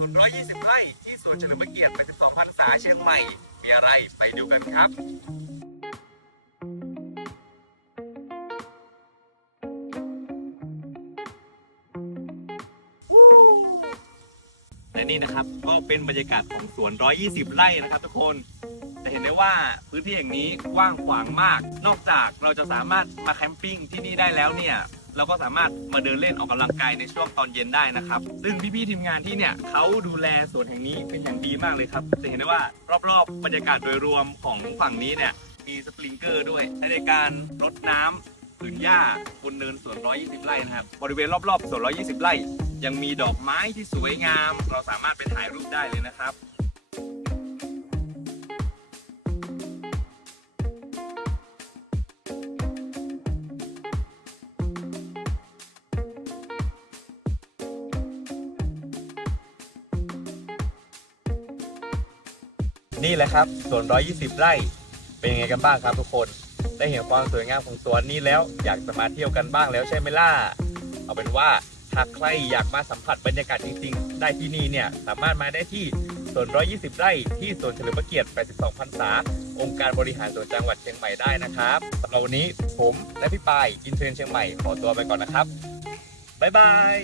สวน120 ไร่ที่สวนเฉลิมพระเกียรติ82พรรษาเชียงใหม่ มีอะไรไปดูกันครับและนี่นะครับก็เป็นบรรยากาศของสวน 120 ไร่นะครับทุกคนจะเห็นได้ว่าพื้นที่แห่งนี้กว้างขวางมาก นอกจากเราจะสามารถมาแคมปิ้งที่นี่ได้แล้วเนี่ย เราก็สามารถมาเดินเล่นออกกำลังกายในช่วงตอนเย็นได้นะครับ ซึ่งพี่ๆทีมงานที่เนี่ยเขาดูแลสวนแห่งนี้เป็นอย่างดีมากเลยครับ จะเห็นได้ว่ารอบๆ บรรยากาศโดยรวมของฝั่งนี้เนี่ยมีสปริงเกอร์ด้วยใในการรดน้ำผืนหญ้าบนเนินสวน 120 ไร่นะครับ บริเวณรอบๆสวน 120 ไร่ ยังมีดอกไม้ที่สวยงาม เราสามารถไปถ่ายรูปได้เลยนะครับ นี่แหละครับสวน 120 ไร่ เป็นยังไงกันบ้างครับทุกคน ได้เห็นความสวยงามของสวนนี้แล้วอยากจะมาเที่ยวกันบ้างแล้วใช่ไหมล่ะ เอาเป็นว่าถ้าใครอยากมาสัมผัสบรรยากาศจริงๆ ได้ที่นี่เนี่ยสามารถมาได้ที่สวน 120 ไร่ ที่สวนเฉลิมพระเกียรติ 82 พรรษา องค์การบริหารส่วนจังหวัดเชียงใหม่ได้นะครับสำหรับวันนี้ผมและพี่ปายอินเทรนเชียงใหม่ขอตัวไปก่อนนะครับ บ๊ายบาย